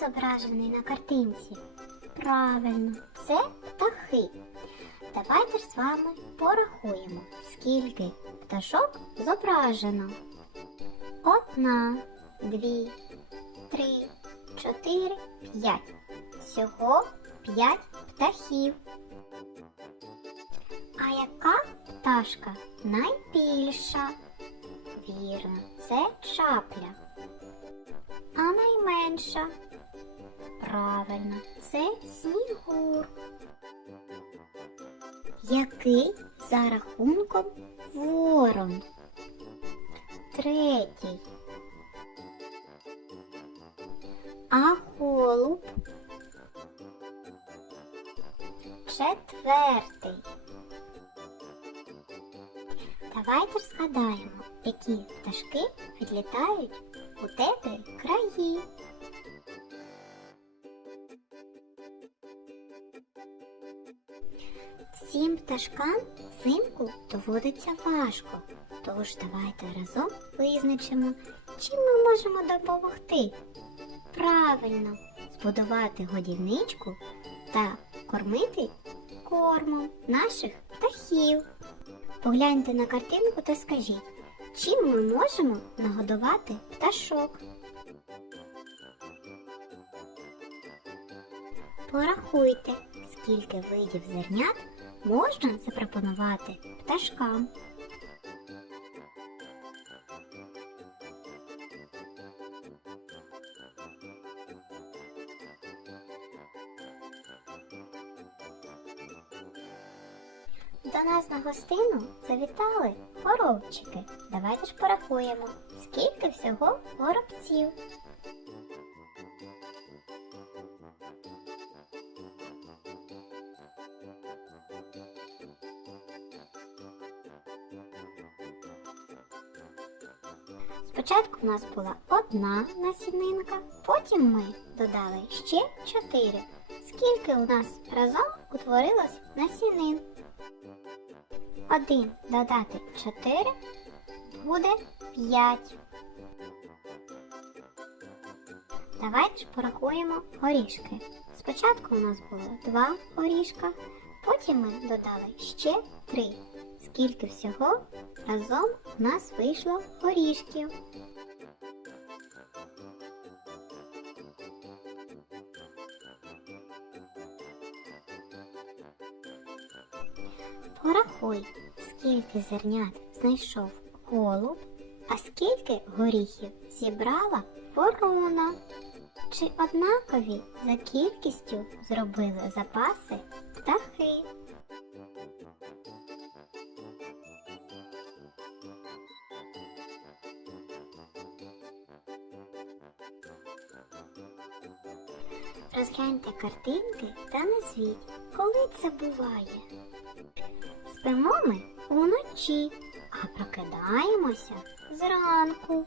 зображений на картинці? Правильно, це птахи. Давайте ж з вами порахуємо, скільки пташок зображено. Одна, дві, три, чотири, п'ять. Всього п'ять птахів. А яка пташка найбільша? Вірно, це чапля. А найменша? Правильно, це снігур. Який за рахунком ворон? Третій. А голуб? Четвертий. Давайте ж згадаємо, які пташки відлітають у теплі краї. Всім пташкам взимку доводиться важко. Тож давайте разом визначимо, чим ми можемо допомогти. Правильно, збудувати годівничку та кормити кормом наших птахів. Погляньте на картинку та скажіть, чим ми можемо нагодувати пташок. Порахуйте, скільки видів зернят можна запропонувати пташкам. До нас на гостину завітали горобчики. Давайте ж порахуємо, скільки всього горобців. Спочатку в нас була одна насінинка, потім ми додали ще чотири. Скільки у нас разом утворилось насінин? Один додати чотири буде п'ять. Давайте ж порахуємо горішки. Спочатку у нас було два горішка, потім ми додали ще три. Скільки всього разом у нас вийшло горішків? Порахуй, скільки зернят знайшов голуб, а скільки горіхів зібрала ворона. Чи однакові за кількістю зробили запаси птахи? Розгляньте картинки та назвіть, коли це буває. Спимо ми уночі, а прокидаємося зранку.